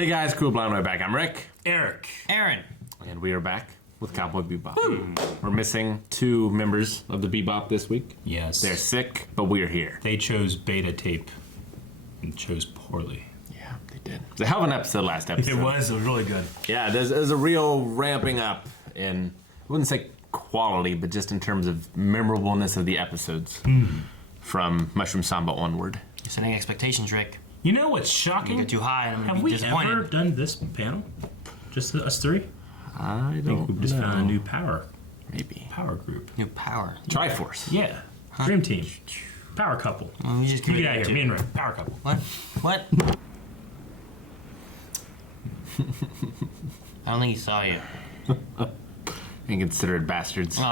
Hey guys, Cool Blind Way back. I'm Rick. Eric. Aaron. And we are back with Cowboy Bebop. We're missing 2 members of the Bebop this week. Yes. They're sick, but we're here. They chose beta tape and chose poorly. Yeah, they did. It was a hell of an episode last episode. It was really good. Yeah, there's a real ramping up in, I wouldn't say quality, but just in terms of memorableness of the episodes from Mushroom Samba onward. You're setting expectations, Rick. You know what's shocking? You get too high and I'm Have gonna be we disappointed. ever done this panel? Just us 3? I think we've just found a new power group. New power. Triforce. Yeah. Dream team. Power couple. Well, we just You get out of here. Me and Rick. Power couple. What? I don't think he saw you. Inconsiderate bastards. Oh,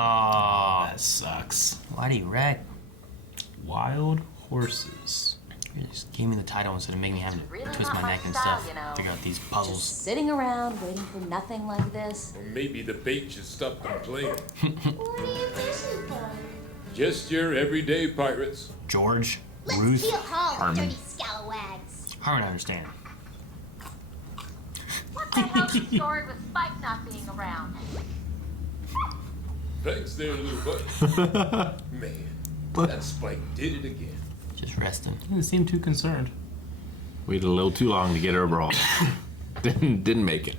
That sucks. why do you wreck? Wild horses. You just gave me the title instead of making me have to Really twist not my my neck and style, stuff. you know. Figure out these puzzles. Just sitting around waiting for nothing like this. Or maybe the bait should stop them playing. What are you fishing for? Just your everyday pirates. George, Let's Ruth, feel home, Harmon. dirty scalawags. Harmon, I understand. What the hell's the story with Spike not being around? Thanks there, little buddy. Man, that Spike did it again. Just resting. He didn't seem too concerned. Waited a little too long to get overall. Didn't make it.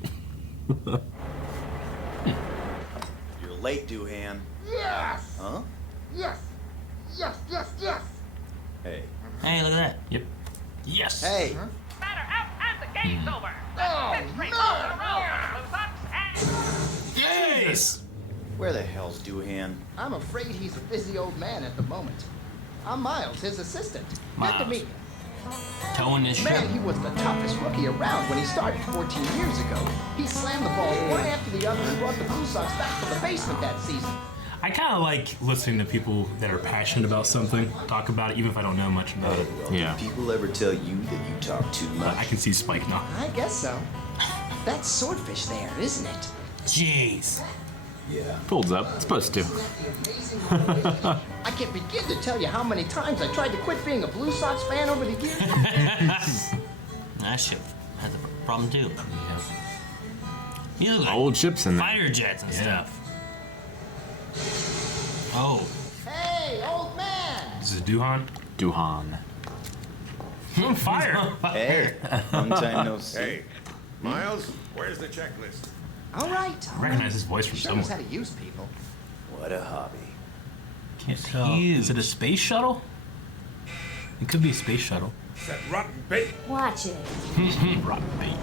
You're late, Doohan. Yes! Huh? Yes! Yes, yes, yes! Hey. Hey, look at that. Yep. Yes. Hey! Batter out and the game's over. Oh, That's 6 straight no. balls in a row, Blue Sox, and Yes. Where the hell's Doohan? I'm afraid he's a busy old man at the moment. I'm Miles, his assistant. Good to Miles. meet you. Towing this ship. Man, he was the toughest rookie around when he started 14 years ago. He slammed the balls one after the other and brought the Blue Sox back to the basement that season. I kind of like listening to people that are passionate about something talk about it, even if I don't know much about it. Yeah. People ever tell you that you talk too much? I can see Spike now. I guess so. That's swordfish there, isn't it? Jeez. Yeah. Folds up. It's supposed to. I can't begin to tell you how many times I tried to quit being a Blue Sox fan over the years. That ship has a problem too. You look like Old ships in there. fighter jets and stuff. Oh. Hey, old man! This is Doohan. Doohan. On fire. Hey, long time no see. Hey, Miles, where's the checklist? All right. I recognize his voice from He shows somewhere. how to use people. What a hobby. Can't tell. huge. Is it a space shuttle? It could be a space shuttle. It's that rotten bait. Watch it. Rotten bait.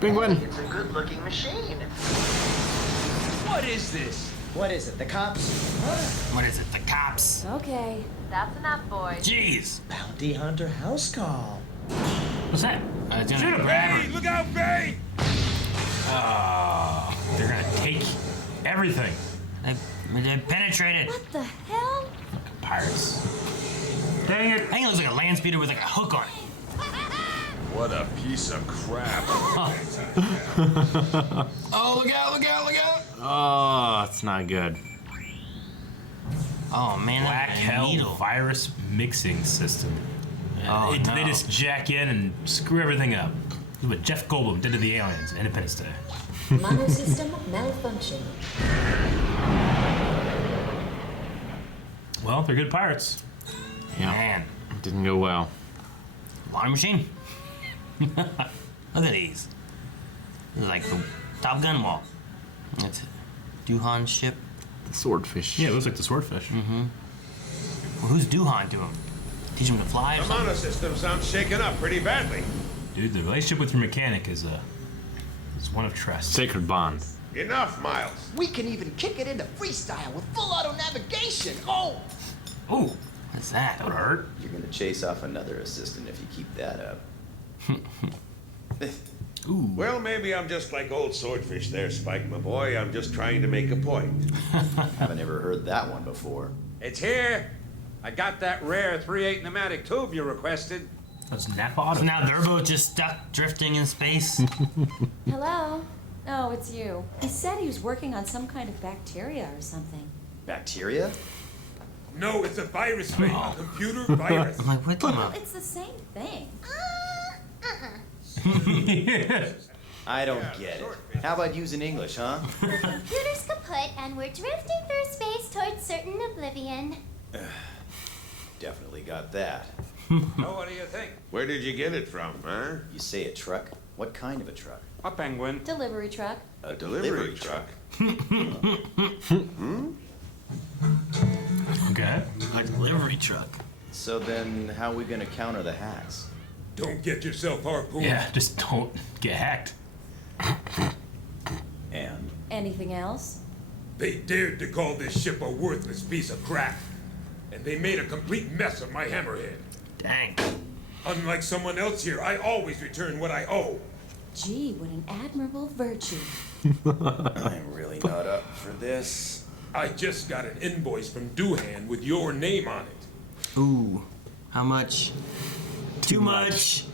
Penguin. It's a good-looking machine. what is this? What is it, the cops? What is it? The cops? Okay. That's enough, boys. Jeez. Bounty Hunter house call. What's that? It's gonna grab Hey, her. look out, bait! They're gonna take everything. They penetrated. What the hell? Pirates. Dang it. I think it looks like a land speeder with like a hook on it. What a piece of crap. Oh, look out, look out, look out. Oh, it's not good. Oh, man, Black that's a Hell needle. virus mixing system. Oh, no. They just jack in and screw everything up. This is what Jeff Goldblum did to the aliens, Independence Day. Monosystem malfunction. Well, they're good pirates. Yeah. Man, Didn't go well. laundry machine. Look at these. This is like the Top Gun wall. It's Doohan's ship. The swordfish. Yeah, it looks like the swordfish. Well, who's Doohan to him? Teach him to fly or The something? mono system sounds shaken up pretty badly. Dude, the relationship with your mechanic is one of trust. Sacred bond. Enough, Miles. We can even kick it into freestyle with full auto navigation. Oh! Ooh, What's that? that would hurt. You're gonna chase off another assistant if you keep that up. Ooh. Well, maybe I'm just like old swordfish there, Spike, my boy. I'm just trying to make a point. Haven't ever heard that one before. It's here. I got that rare 3/8 pneumatic tube you requested. That's Napa Auto. So now they're both just stuck drifting in space. Hello? Oh, it's you. He said he was working on some kind of bacteria or something. Bacteria? No, it's a virus, mate. A computer virus. I'm like, what the Well, hell? it's the same thing. I don't get it. How about using English, huh? Computer's kaput, and we're drifting through space towards certain oblivion. Definitely got that. So what do you think? Where did you get it from, huh? You say a truck? What kind of a truck? A penguin. Delivery truck. A delivery truck. Okay. A delivery truck. So then, how are we gonna counter the hacks? Don't get yourself harpooned. Yeah, just don't get hacked. And Anything else? They dared to call this ship a worthless piece of crap. And they made a complete mess of my hammerhead. Dang. Unlike someone else here, I always return what I owe. Gee, what an admirable virtue. I'm really not up for this. I just got an invoice from Doohan with your name on it. Ooh. How much? Too much.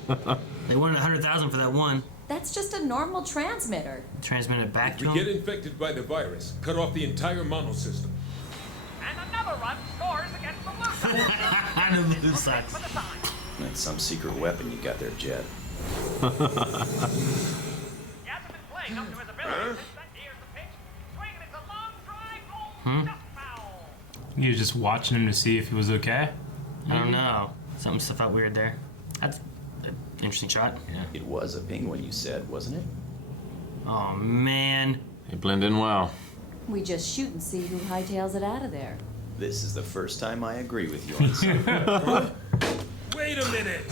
They wanted 100,000 for that one. That's just a normal transmitter. Transmit it back If to we get him. infected by the virus, cut off the entire mono system. And another run scores against the Blue Sox. I know the Blue Sox. For the sign. That's some secret weapon you got there, Jet. He hasn't been playing up to his abilities since that here's the pitch. Swing, and it's a long drive goal. Just foul. You were just watching him to see if he was okay. I don't know. Something felt weird there. That's an interesting shot. Yeah. It was a penguin, you said, wasn't it? Oh, man. They blend in well. We just shoot and see who hightails it out of there. This is the first time I agree with you on something. Wait a minute!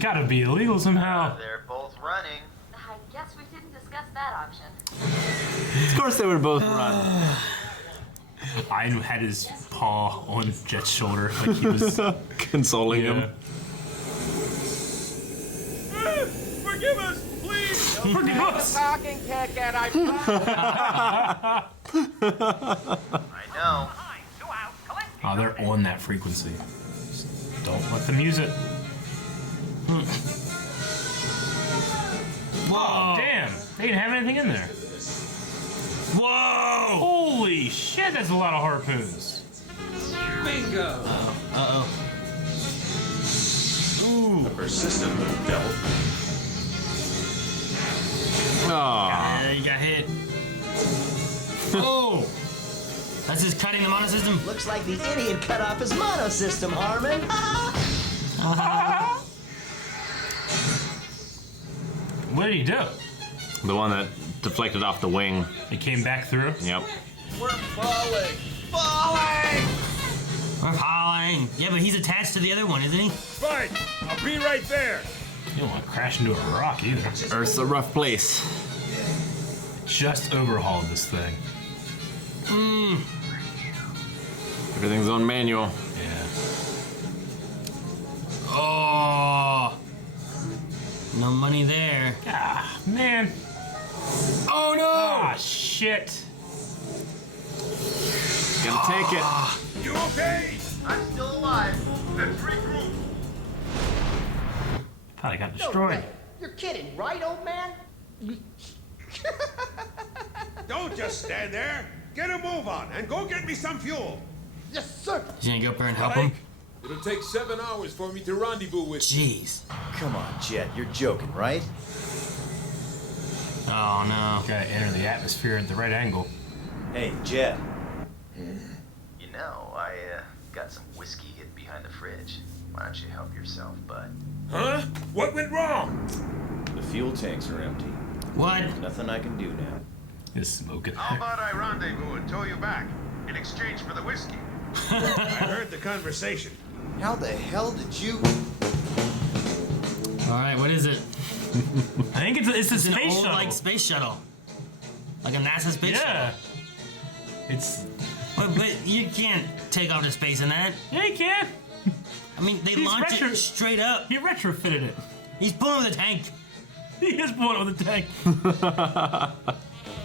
Gotta be illegal somehow. They're both running. I guess we didn't discuss that option. Of course they would both run. I had his paw on Jet's shoulder, like he was Consoling him. Forgive us, please! Forgive us. Talking ticket, I I know. Behind, 2 out. Collect. Oh, they're on that frequency. Just don't let them use it. Whoa. Damn, they didn't have anything in there. Whoa. Holy shit, that's a lot of harpoons. Bingo! Uh-oh. A persistent devil. Oh, You got hit. Oh. That's just cutting the mono system. Looks like the idiot cut off his mono system, Harmon. What did he do? the one that deflected off the wing. It came back through? Yep. We're falling! Falling! We're falling. Yeah, but he's attached to the other one, isn't he? Spike, I'll be right there. You don't want to crash into a rock either. Earth's a rough place. Just overhauled this thing. Everything's on manual. Yeah. Oh. No money there. Ah, man. Oh no! Ah, shit. Gonna take it. You okay? I'm still alive. Let's regroup. Thought I got No destroyed. way. You're kidding, right, old man? Don't just stand there. Get a move on and go get me some fuel. Yes, sir. He's gonna go up there and help him? It'll take 7 hours for me to rendezvous with you. Jeez. Come on, Jet, you're joking, right? Oh no. Gotta enter the atmosphere at the right angle. Hey, Jet. You know, I got some whiskey hidden behind the fridge. Why don't you help yourself, bud? Huh? What went wrong? The fuel tanks are empty. What? Nothing I can do now. Just smoke it. How about I rendezvous and tow you back in exchange for the whiskey? I heard the conversation. How the hell did you... Alright, what is it? I think it's a It's an space old, shuttle. like, space shuttle. Like a NASA space Yeah. shuttle. It's. But you can't take off to space in that. Yeah, you can. I mean, they He's launched it straight up. He retrofitted it. He's pulling with a tank. He is pulling it with a tank.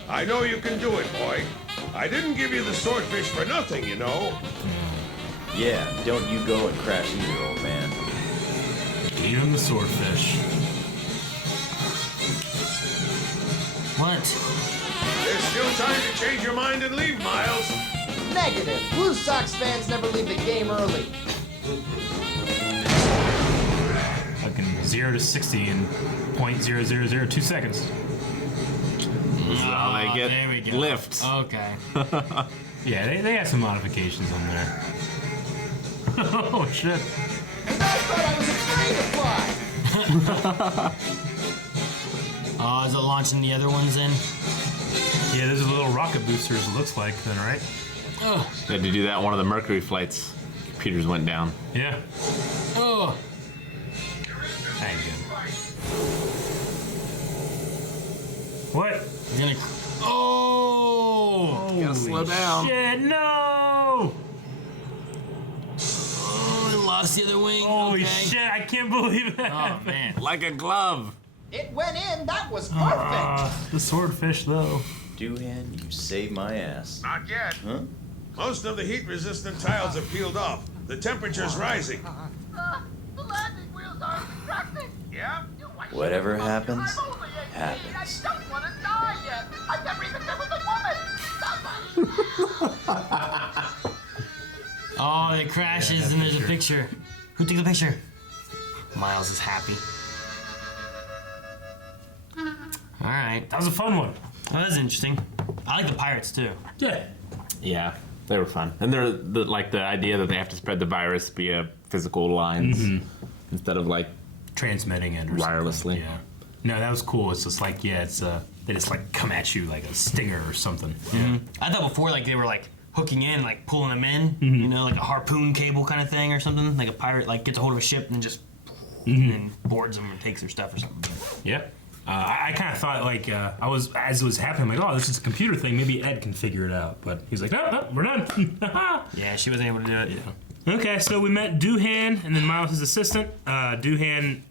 I know you can do it, boy. I didn't give you the swordfish for nothing, you know. Yeah, don't you go and crash either, old man. Gave him the swordfish. What? There's still time to change your mind and leave, Miles. Negative. Blue Sox fans never leave the game early. 0 to 60 in 0.0002 seconds. This is how they get there we go. lift. Okay. Yeah, they have some modifications on there. Oh shit! And I thought I was afraid to fly. Oh, is it launching the other ones in? Yeah, those are little rocket boosters. It looks like then, right? Oh. They had to do that on one of the Mercury flights. Computers went down. Yeah. Oh. That ain't good. What? It's gonna. Oh. Gotta slow down. Shit! No! Oh, I lost the other wing. Holy okay. shit! I can't believe that. Oh man. Like a glove. It went in. That was perfect. The swordfish, though. Doohan, you saved my ass. Not yet. Huh? Most of the heat-resistant tiles have peeled off. The temperature's rising. The landing wheels are distracting. Yeah? Whatever happens, I'm only 18. happens. I don't want to die yet. I've never even been with a woman. Somebody. Oh, it crashes and there's a picture. Who took the picture? Miles is happy. All right. That was a fun one. That was interesting. I like the pirates too. Yeah. Yeah, they were fun. And they're like the idea that they have to spread the virus via physical lines instead of like Transmitting it or wirelessly. something. Yeah. No, that was cool. It's just like, yeah, it's they just like come at you like a stinger or something. Yeah. I thought before like they were like hooking in, like pulling them in, you know, like a harpoon cable kind of thing or something. Like a pirate like gets a hold of a ship and just and boards them and takes their stuff or something. Yeah. I kind of thought like as it was happening, I'm like, oh, this is a computer thing. Maybe Ed can figure it out. But he's like, no, we're done. Yeah, she wasn't able to do it. Yeah. Okay, so we met Doohan and then Miles' assistant. Doohan,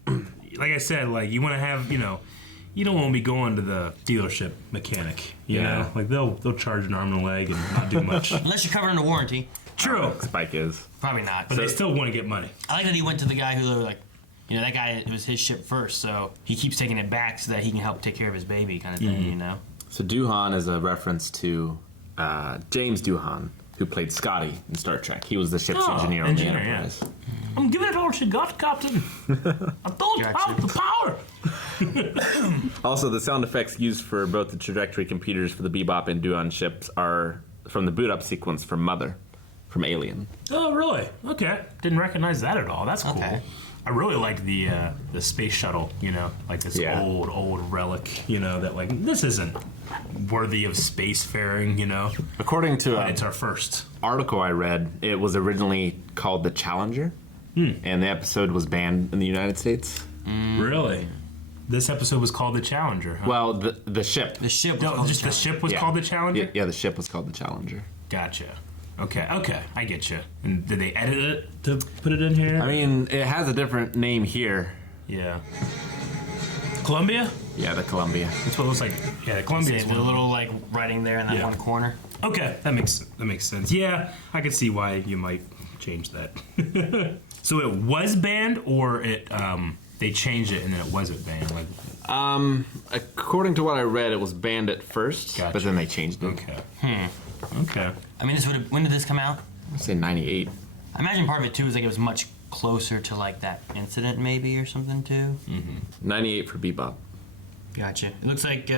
like I said, like you want to have, you don't want to be going to the dealership mechanic. You know, like they'll charge an arm and a leg and not do much. Unless you're covered under warranty. True. Spike is. Probably not. But they still want to get money. I like that he went to the guy who like, that guy, it was his ship first, so he keeps taking it back so that he can help take care of his baby kind of thing, you know? So Doohan is a reference to James Doohan, who played Scotty in Star Trek. He was the ship's engineer on the Enterprise. Yeah. I'm giving it all she got, Captain. I don't have the power. Also, the sound effects used for both the trajectory computers for the Bebop and Doohan ships are from the boot-up sequence from Mother, from Alien. Oh, really? Okay. Didn't recognize that at all. That's cool. Okay. I really liked the space shuttle, like this old relic, that like this isn't worthy of spacefaring, According to it's our first article I read, it was originally called the Challenger, and the episode was banned in the United States. Really? This episode was called the Challenger. Huh? Well, the ship. The ship was No, called just the the ship was called the Challenger? Yeah, the ship was called the Challenger. Gotcha. Okay, I get you. And did they edit it to put it in here? I mean, it has a different name here. Yeah. Columbia? Yeah, the Columbia. That's what it looks like. Yeah, the Columbia. The little like writing there in that one corner. Okay, that makes sense. Yeah, I could see why you might change that. So it was banned, or it they changed it and then it wasn't banned. Like, according to what I read, it was banned at first, but then they changed it. Okay. Okay. I mean, when did this come out? I'd say 98. I imagine part of it too is like it was much closer to like that incident maybe or something too. 98 for Bebop. Gotcha. It looks like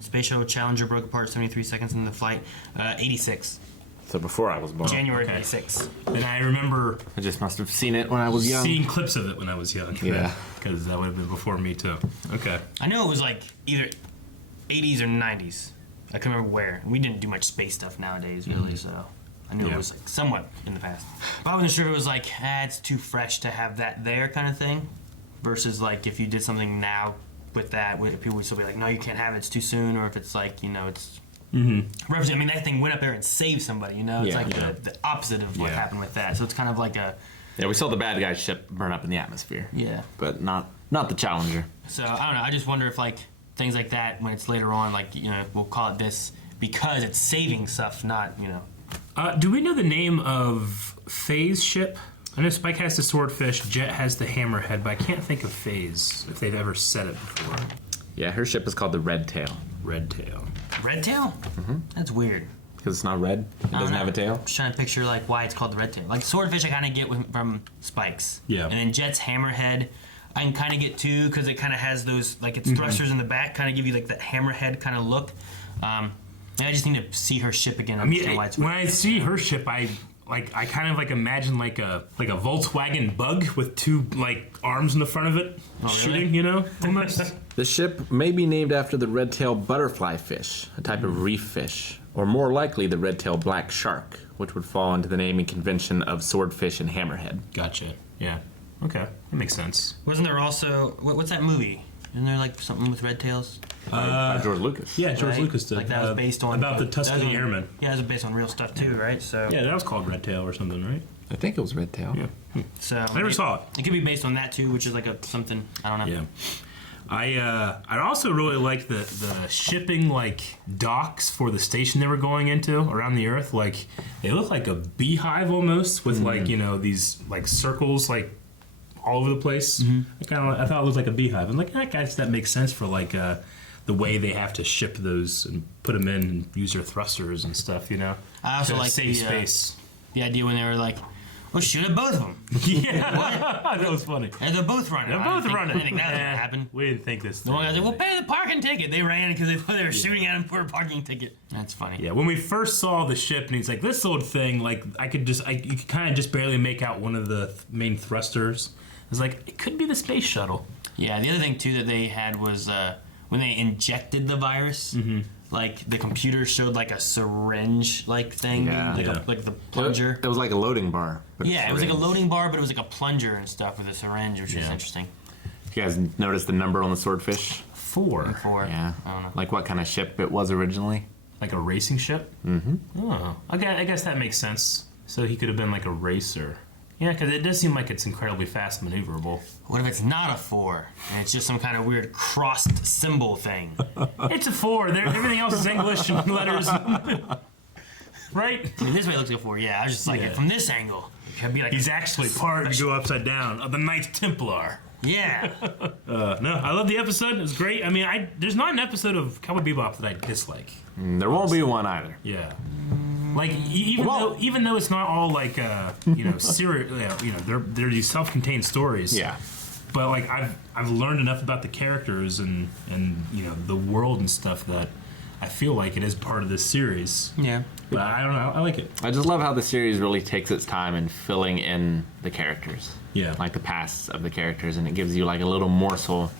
Space Shuttle Challenger broke apart 73 seconds into the flight. 86. So before I was born. January 86. And I remember I just must have seen it when I was young. seeing clips of it when I was young. Yeah. Because that would have been before me too. Okay. I knew it was like either 80s or 90s. I can't remember where. We didn't do much space stuff nowadays, really, so I knew it was like somewhat in the past. But I wasn't sure if it was like, it's too fresh to have that there kind of thing, versus like if you did something now with that, people would still be like, no, you can't have it, it's too soon, or if it's like, it's referencing. I mean, that thing went up there and saved somebody, It's like the opposite of what happened with that. So it's kind of like a... Yeah, we saw the bad guy's ship burn up in the atmosphere. Yeah. But not the Challenger. So, I don't know, I just wonder if like things like that, when it's later on, like, we'll call it this because it's saving stuff, not, Do we know the name of Faye's ship? I know Spike has the swordfish, Jet has the hammerhead, but I can't think of Faye's, if they've ever said it before. Yeah, her ship is called the Red Tail. Red Tail. Red Tail? That's weird. Because it's not red? It doesn't have a tail? I'm just trying to picture like why it's called the Red Tail. Like swordfish I kind of get from Spike's. Yeah. And then Jet's hammerhead, I can kind of get too, because it kind of has those, like, its thrusters in the back, kind of give you like that hammerhead kind of look. I just need to see her ship again. I mean, when I see her ship, I kind of like imagine like a Volkswagen Bug with two like arms in the front of it, shooting. You know, almost. The ship may be named after the red-tailed butterfly fish, a type of reef fish, or more likely the red-tailed black shark, which would fall into the naming convention of swordfish and hammerhead. Gotcha. Yeah. Okay, that makes sense. Wasn't there also what's that movie? Isn't there like something with red tails? By George Lucas. Yeah, George Lucas did. Like that was based on about the Tuskegee Airmen. Yeah, it was based on real stuff too, right? So yeah, that was called Red Tail or something, right? I think it was red tail. Yeah. So I never saw it. It could be based on that too, which is like something I don't know. Yeah. I also really like the shipping like docks for the station they were going into around the Earth. Like they look like a beehive almost with like these like circles like all over the place. I thought it looked like a beehive. I'm like, I guess that makes sense for like the way they have to ship those and put them in and use their thrusters and stuff. You know. I also like save space. The idea when they were like, "Well, shoot at both of them." Yeah, that was funny. And they're both running. They're both running. I think that was gonna happen. We didn't think this. The one guy's like, "Well, pay the parking ticket." They ran because they thought they were shooting at him for a parking ticket. That's funny. Yeah, when we first saw the ship and he's like, "This old thing," like you could kind of just barely make out one of the main thrusters. It was like, it could be the space shuttle. Yeah, the other thing too that they had was when they injected the virus. Like the computer showed like a syringe like thing, like the plunger. It was like a loading bar. Yeah, it was like a loading bar, but it was like a plunger and stuff with a syringe, which was interesting. You guys notice the number on the swordfish? 4. Yeah. I don't know. Like what kind of ship it was originally? Like a racing ship? Oh, I guess that makes sense. So he could have been like a racer. Yeah, because it does seem like it's incredibly fast maneuverable. What if it's not a 4 and it's just some kind of weird crossed symbol thing? It's a 4. Everything else is English and letters. Right? I mean, this way it looks like a 4. Yeah, I was just like, from this angle, it could be like he's actually part to go upside down of the Knights Templar. Yeah. No, I love the episode. It was great. I mean, there's not an episode of Cowboy Bebop that I dislike. There won't be one either. Yeah. Like even though it's not all like serious, they're these self-contained stories. Yeah. But like I've learned enough about the characters and the world and stuff that I feel like it is part of this series. Yeah. But I don't know. I like it. I just love how the series really takes its time in filling in the characters. Yeah. Like the pasts of the characters, and it gives you like a little morsel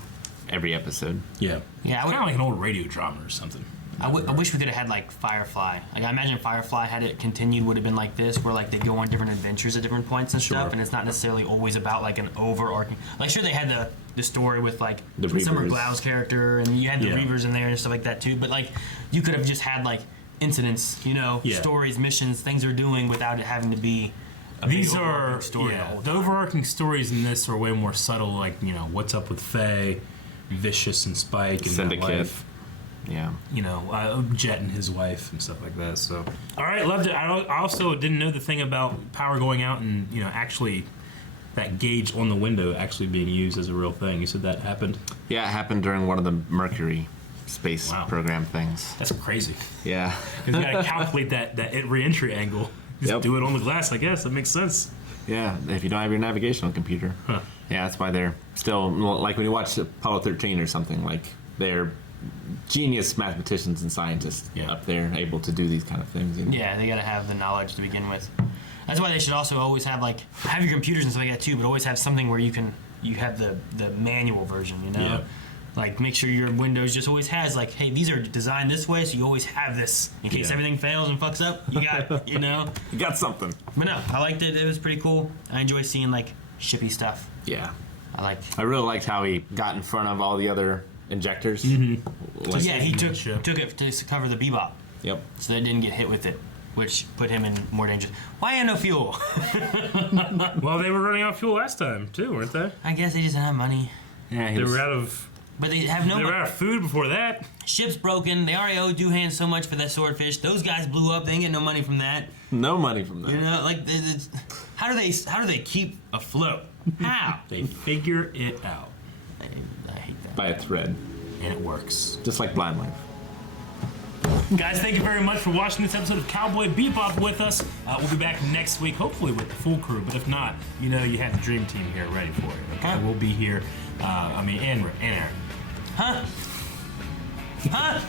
every episode. Yeah. Yeah. It's kind of like an old radio drama or something. I wish we could have had like Firefly. Like I imagine Firefly had it continued would have been like this, where like they go on different adventures at different points and stuff, and it's not necessarily always about like an overarching. Like sure they had the story with like Summer Glau's character, and you had the Reavers in there and stuff like that too. But like you could have just had like incidents, stories, missions, things they're doing without it having to be. These are the overarching stories in this are way more subtle. Like what's up with Faye, Vicious and Spike, and Syndicate. Yeah. Jet and his wife and stuff like that. So, all right, loved it. I also didn't know the thing about power going out and actually that gauge on the window actually being used as a real thing. You said that happened? Yeah, it happened during one of the Mercury space program things. That's crazy. Yeah. You got to calculate that re-entry angle. Just do it on the glass, I guess. That makes sense. Yeah, if you don't have your navigational computer. Huh. Yeah, that's why they're still, like when you watch Apollo 13 or something, like they're genius mathematicians and scientists up there able to do these kind of things. Yeah, they got to have the knowledge to begin with. That's why they should also always have have your computers and stuff like that too, but always have something where you have the manual version, Yeah. Like make sure your Windows just always has hey, these are designed this way, so you always have this in case everything fails and fucks up. You got it, You got something. But no, I liked it. It was pretty cool. I enjoy seeing shippy stuff. Yeah. I really liked how he got in front of all the other injectors. Mm-hmm. He took it to cover the Bebop. Yep. So they didn't get hit with it, which put him in more danger. Why ain't no fuel? Well, they were running out of fuel last time too, weren't they? I guess they just didn't have money. Yeah, they were out of. But they have no. They were out of food before that. Ship's broken. They already owe Doohan so much for that swordfish. Those guys blew up. They ain't getting no money from that. No money from that. How do they keep afloat? How? They figure it out. I hate that. By a thread. And it works. Just like Blind Life. Guys, thank you very much for watching this episode of Cowboy Bebop with us. We'll be back next week, hopefully with the full crew. But if not, you have the dream team here ready for you. I will be here. And Aaron. Huh? Huh?